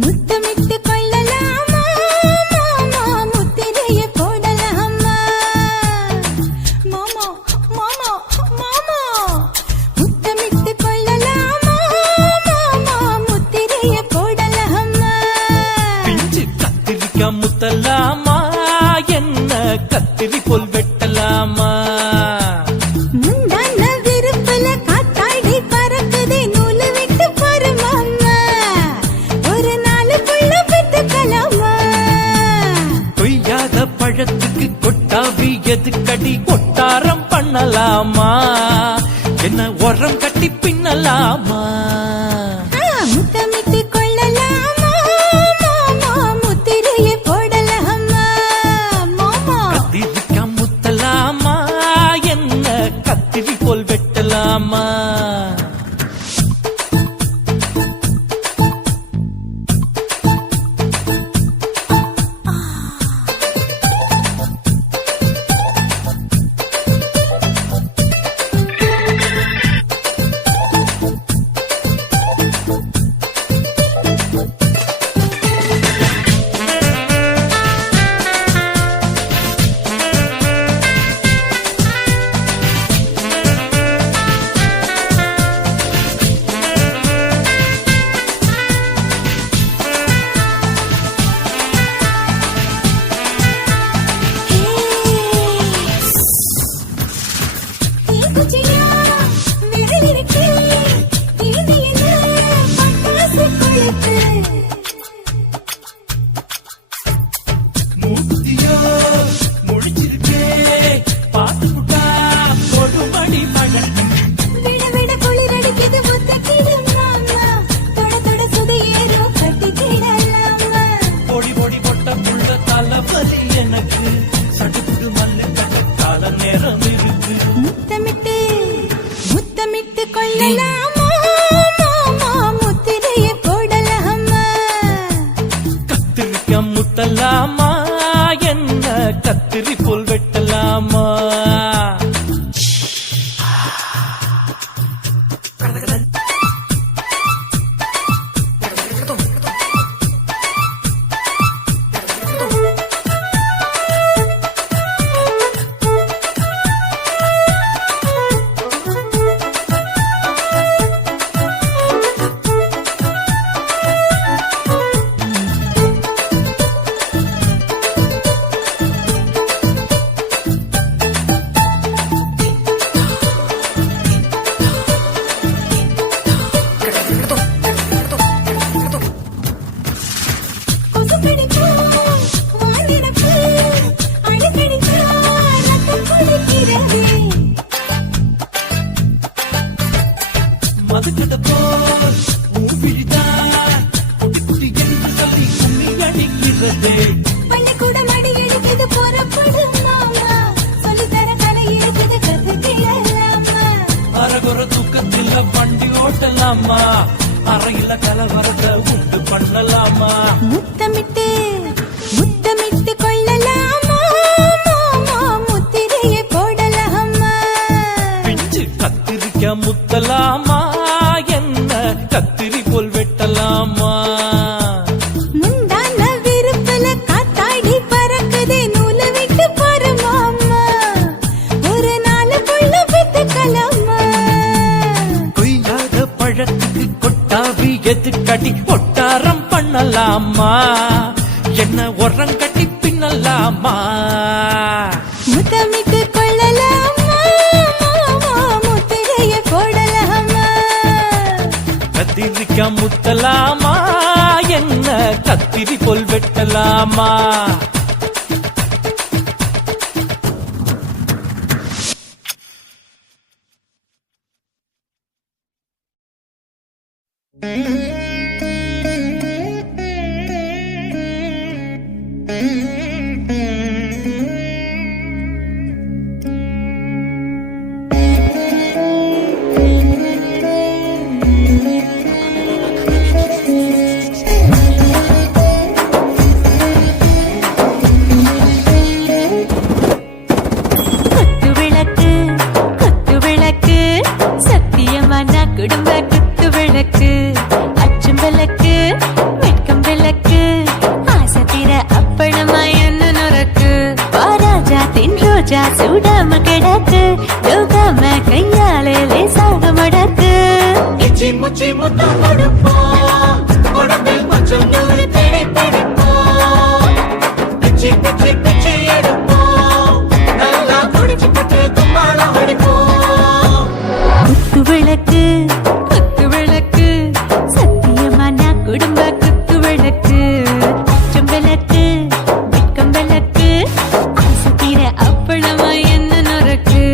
முத்தமிட்டு கொள்ளலாமா மாமா முத்திரையை போடலாமா மாமா மாமா மாமா முத்தமிட்டு கொள்ளலாமா மாமா முத்திரையை போடலாமா பிஞ்சு கத்திரிக்காய் முத்தலாமா என்ன கத்திரி போல் வெட்டலாமா முந்தான விருப்பல காத்தாடி பறக்குதே நூலு விட்டு பாரு மாமா ஒரு நாளுக்குள்ள பெத்துக்கலாமா கொய்யாத பழத்துக்கு கொட்டாவி எதுக்கடி கொட்டாரம் பண்ணலாமா என்ன உரம் கட்டி பின்னலாமா முத்தமிட்டு கொள்ளலாமா மாமா முத்திரையை போடலாமா மாமா கத்திரிக்காய் முத்தலாமா என்ன கத்திரி போல் வெட்டலாமா மூத்தியோ முடிச்சிருக்கே பாத்துக்குட்டா கொடுமடி மழை விட விட குளிரடிக்குது முத்தக்கிடு மாமா தொட தொட சுதையேறோ கட்டிக்கிடலாமா பொடி பொடி பொட்ட புள்ள தலைவலி எனக்கு சடுக்கு மல்லு கட்ட கால நேரம் இருக்கு முத்தமிட்டு முத்தமிட்டு கொள்ளலாமா மாமா முத்திரையை போடலாமா கத்திரிக்காய் முத்தலாமா என்ன கத்திரி போல் வெட்டலாமா கொசுக்கடிப்பா வானிடப்பு அடிக்கடிப்பா ரத்தம் குடிக்கிறதே மதுக்கடப்போ மூவிழிதான் குட்டி குட்டி என்று சொல்லி கும்மி அடிக்கிறதே பள்ளிக்கூடம் அடி எடுக்குது புறப்படு மாமா சொல்லித்தர கலை இருக்குது கத்துக்கிடலாமா அரகுற தூக்கத்தில் வண்டி ஓட்டலாமா அறையில கலவரத்தை உண்டு பண்ணலாமா முத்தமிட்டு முத்தமிட்டு கொள்ளலாமா மாமா முத்திரையை போடலாமா பிஞ்சு கத்திரிக்காய் முத்தலாமா என்ன கத்திரி போல் வெட்டலாமா முந்தான விருப்பல காத்தாடி பறக்குதே நூலு விட்டு பாரு மாமா ஒரு நாளுக்குள்ள பெத்துக்கலாமா கொய்யாத பழத்துக்கு கொட்டாவி எதுக்கடி ஒட்டாரம் பண்ணலாமா என்ன உரம் கட்டி பின்னலாமா முத்தமிட்டு கொள்ளலாமா மாமா முத்திரையை போடலாமா கத்திரிக்காய் முத்தலாமா என்ன கத்திரி போல் வெட்டலாமா மூச்சு முத்தம் கொடுப்போம் உடம்பில் மச்சம் நூறு தேடி பிடிப்போம் பிச்சி பிச்சி பிச்சி எடுப்போம் நல்லா குடிச்சு பட்டு தும்பாளம் அடிப்போம் குத்து விளக்கு குத்து விளக்கு சத்தியமான குடும்ப குத்து விளக்கு அச்சம் விளக்கு வெட்கம் விளக்கு ஆசை தீர அப்பளமா என்ன நொறுக்கு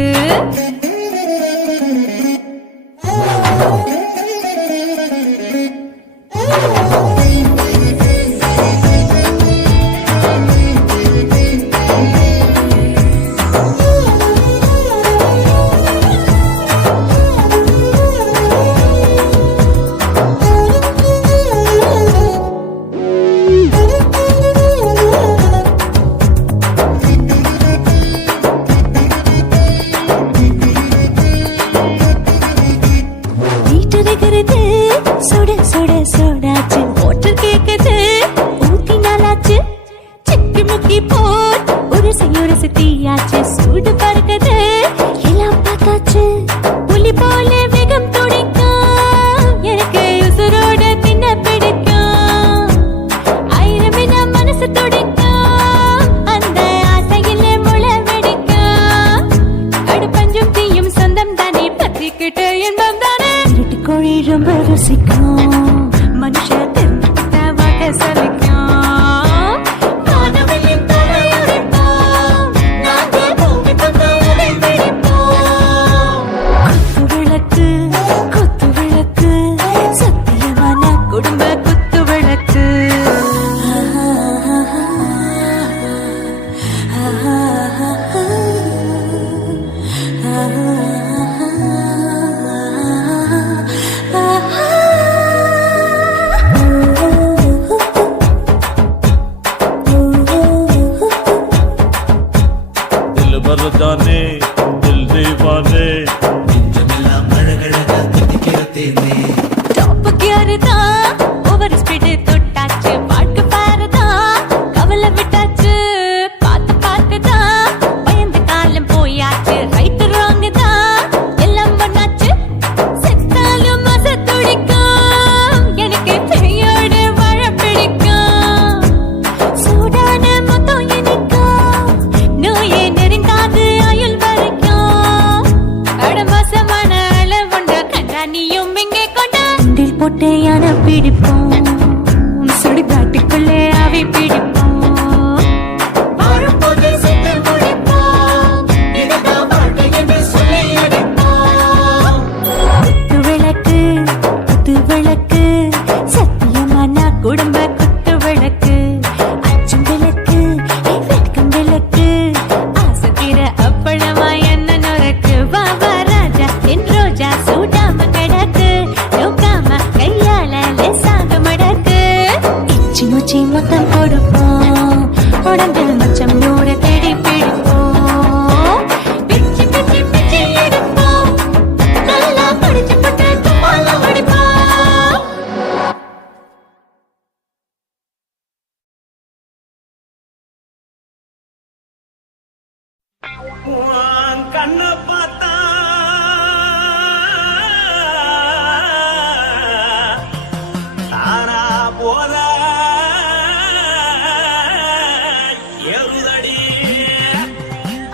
வீட்டருகிறது சுட சுட சோடாச்சு மோட்டர் கேக்குது ஊத்தி நாளாச்சு சிக்கி முக்கி போர் ஒரு தீயாச்சு சூடு பறக்குது எல்லாம் பார்த்தாச்சு புலி போல வேகம் துடிக்கும் எனக்கு உசுரோட தின்ன பிடிக்கும் ஆயிரம் என மனசு துடிக்கும் அந்த ஆசையிலே முளை வெடிக்கும் அடு பஞ்சும் தீயும் சொந்தம் தானே பத்திக்கிட்டு என்பம் தானே இருட்டு கோழி ரொம்ப ருசிக்கும் மனுஷ தெரிஞ்சுக்கிட்ட வாட்ட சலிக்கும் வானவெளியின் தலையுடைப்போம் நாங்கள் பூமி தந்த உடை பிடிப்போம் குத்து விளக்கு சத்தியமான குடும்ப குத்து விளக்கு दिल भर जाने दिल दीवाने நெஞ்சமெல்லாம் அழகழகா தித்திக்கிறதேனே டாப் கியர் தான் ஓவர் ஸ்பீட் தொட்டாச்சு பாட்டு பாருதான் கவலை விட்டாச்சு பார்த்து தான் பயந்து காலம் போயாச்சு ரைட் ராங் தான் எல்லாம் பண்ணாச்சு செத்தாலும் மச துடிக்கும் எனக்கு பெயோடு வாழ பிடிக்கும் சூடான மொத்தம் எனக்கும் நோயே நெருங்காது ஆயுள் வரைக்கும் அடமோசமான அளவுண்ட கண்டா நீயும் இங்கே கொண்ட உண்டில் போட்டு யானை பிடிப்போம் சுடுகாட்டுக்குள்ளே அவை பிடிப்போம் வரும்போது செத்து முடிப்போம் இதுதான் வாழ்க்கை என்று சொல்லி அடிப்போம் குத்து விளக்கு சத்தியமான குடும்ப குத்து விளக்கு அச்சும் விளக்கு வெட்கம் விளக்கு ஆசை தீர அப்பளமா என்ன நொறுக்கு வா வா ராஜா என் ரோஜா சூடாம கிடக்கு நோக்காம கையால லேசாக மடக்கு இச்சி முச்சி மொத்தம் கொடுப்போம் உடம்பில் மச்சம் நூறு தேடி பிடிப்போம் பிச்சி பிச்சி பிச்சி எடுப்போம் நல்லா படிச்சு பட்டு தும்பாளம் அடிப்போம் உன் கண்ணை பார்த்தா தானா போல ஏறுதடி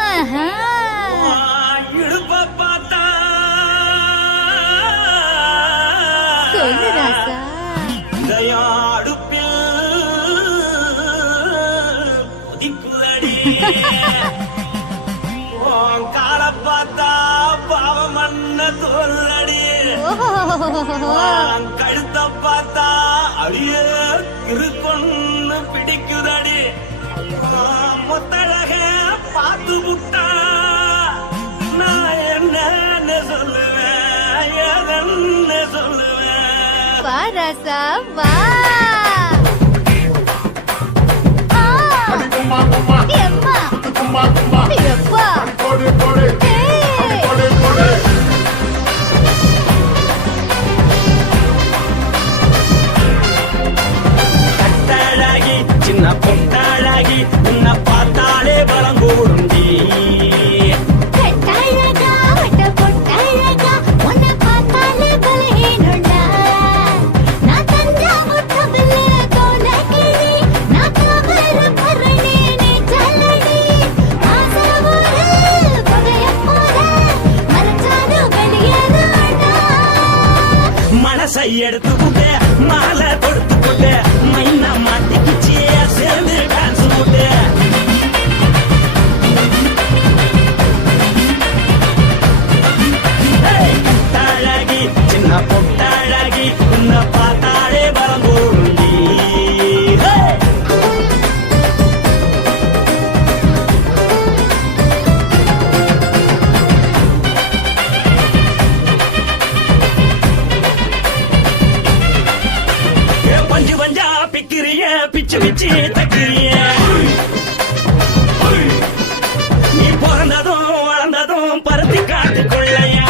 உன் இடுப்பை பார்த்தா சொல்லு ராசா இதயம் அடுப்பில் கொதிக்குதடி உன் காலை பார்த்தா பாவம் மண்ண தோல்லடி உன் கழுத்தை பார்த்தா அடியே இருக்குன்னு பிடிக்குதடி உன் முத்தழக பார்த்து விட்டா நான் என்னன்னு சொல்லுவேன் எதன்னு சொல்லுவேன் வா ராசா வா கும்மா கும்மா எம்மா கும்மா கும்மா எப்பா கொடு கொடு கொடு கொடு கட்டழகி சின்ன பொட்டழகி உன்னை பார்த்தாலே பலம் கூடுண்டி கட்டழகா வட்ட பொட்டழகா உன்னை பார்த்தாலே பலஹீனண்டா மனசை எடுத்து விட்டு மாலை கொடுத்து விட்டு மைனா மாட்டிக்கிச்சு சேர்ந்து டான்ஸ் விட்டு பொட்டாழகி சின்ன பொட்டாழகி உன்னை பார்த்தாலே பலம் கூறுண்டி பஞ்சு பஞ்சா பிக்கிறிய பிச்சு பிச்சு தக்கிறிய நீ பிறந்ததும் வளர்ந்ததும் பருத்தி காட்டுக்குள்ளையா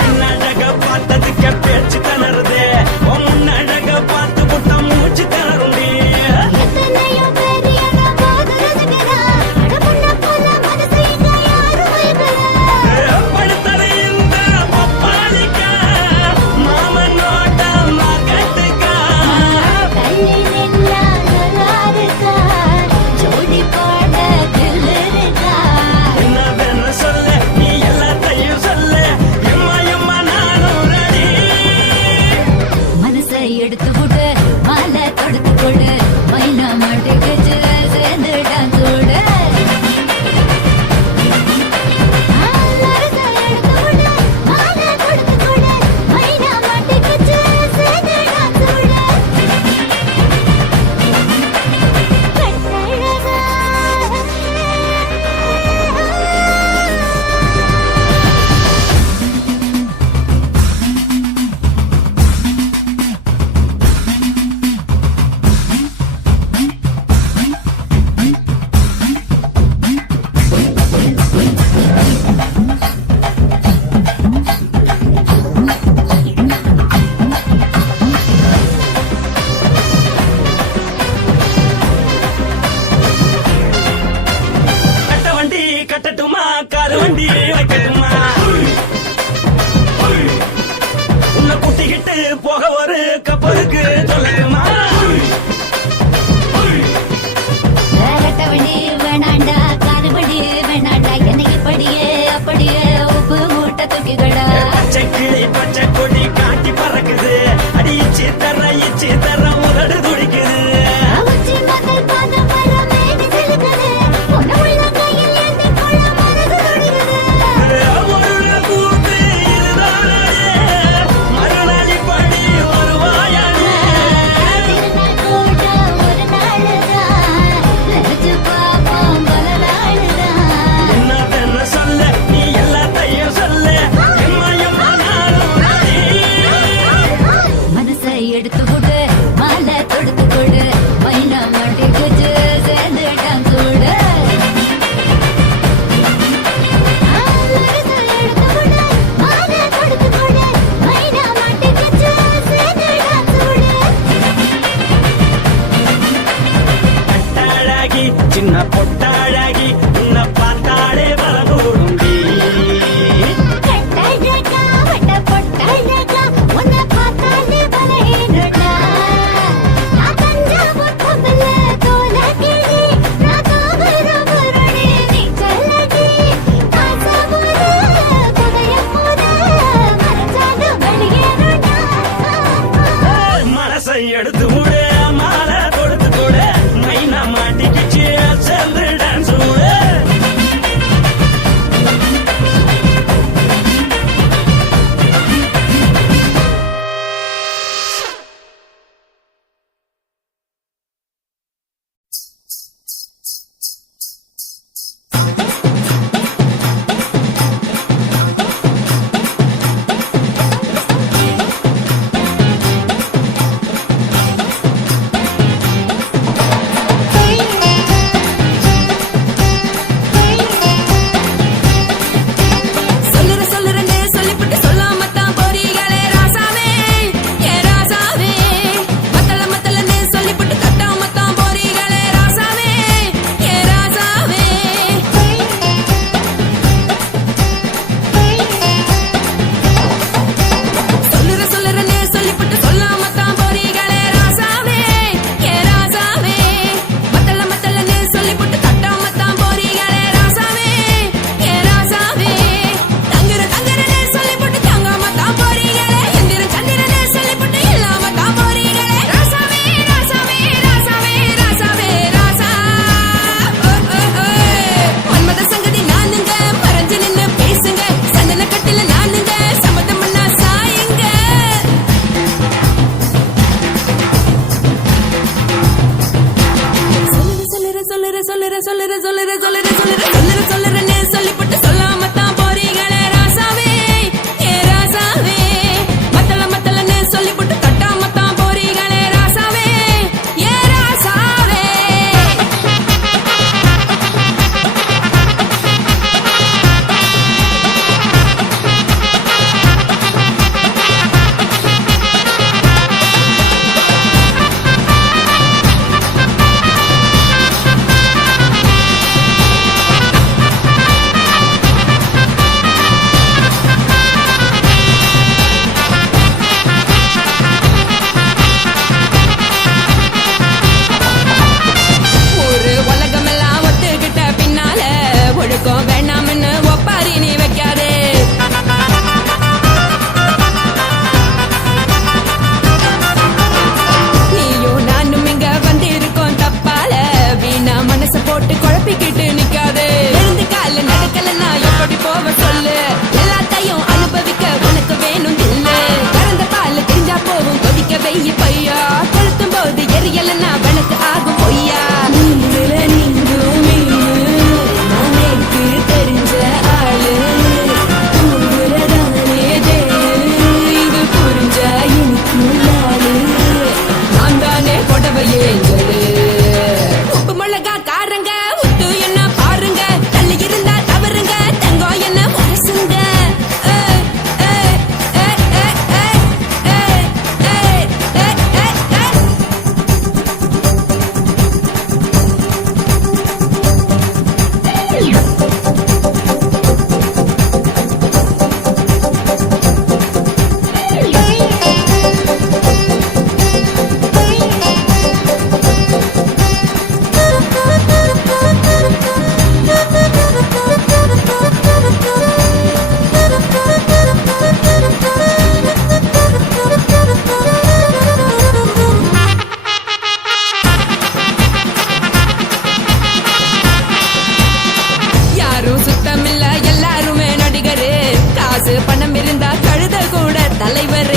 முன்னழக பார்த்ததுக்கு பேச்சு திணறுது முன்னழக பார்த்து புட்ட மூச்சு திணறுண்டி படுத்தறையில் சொல்லுறேன்னு சொல்லிப்பட்டு சொல்லாம தான் போறீங்களே ராசாவே ஏ ராசாவே மத்தலன்னு சொல்லிப்பட்டு தட்டாம தான் போறீங்களே ராசாவே ஏ ராசாவே ஒரு உலகமெல்லாம் ஒத்துக்கிட்ட பின்னால ஒழுக்கம் வேணாம்னு ஒப்பாரி நீ வைக்காதே நீயும் நானும் இங்க வந்திருக்கோம் தப்பால வீணா மனச போட்டு குழப்பிக்கிட்டு நிக்காதே எழுந்து கால நடக்கலன்னா எப்படி போவ சொல்லு எல்லாத்தையும் அனுபவிக்க உனக்கு வேணும் இல்ல கறந்த பால் தெரிஞ்சா போகும் கொதிக்க வெய்ய பையா கொளுத்தும் போது எரியலன்னா வழக்கு ஆகும் பொய்யா நீங்கள நீங்கும் நானேக்கு தெரிஞ்ச ஆளு தூங்குறதானே தேடு இது புரிஞ்ச எனக்கு நாளு நான் தானே கொடவையே உப்பு மிளகா காரங்க உத்து என்ன பாருங்க தள்ளி இருந்தா தவறுங்க தங்கம் என்ன வரசுங்க யாரும் சுத்தமில்ல எல்லாருமே நடிகரு காசு பணம் இருந்தா கழுத கூட தலைவர்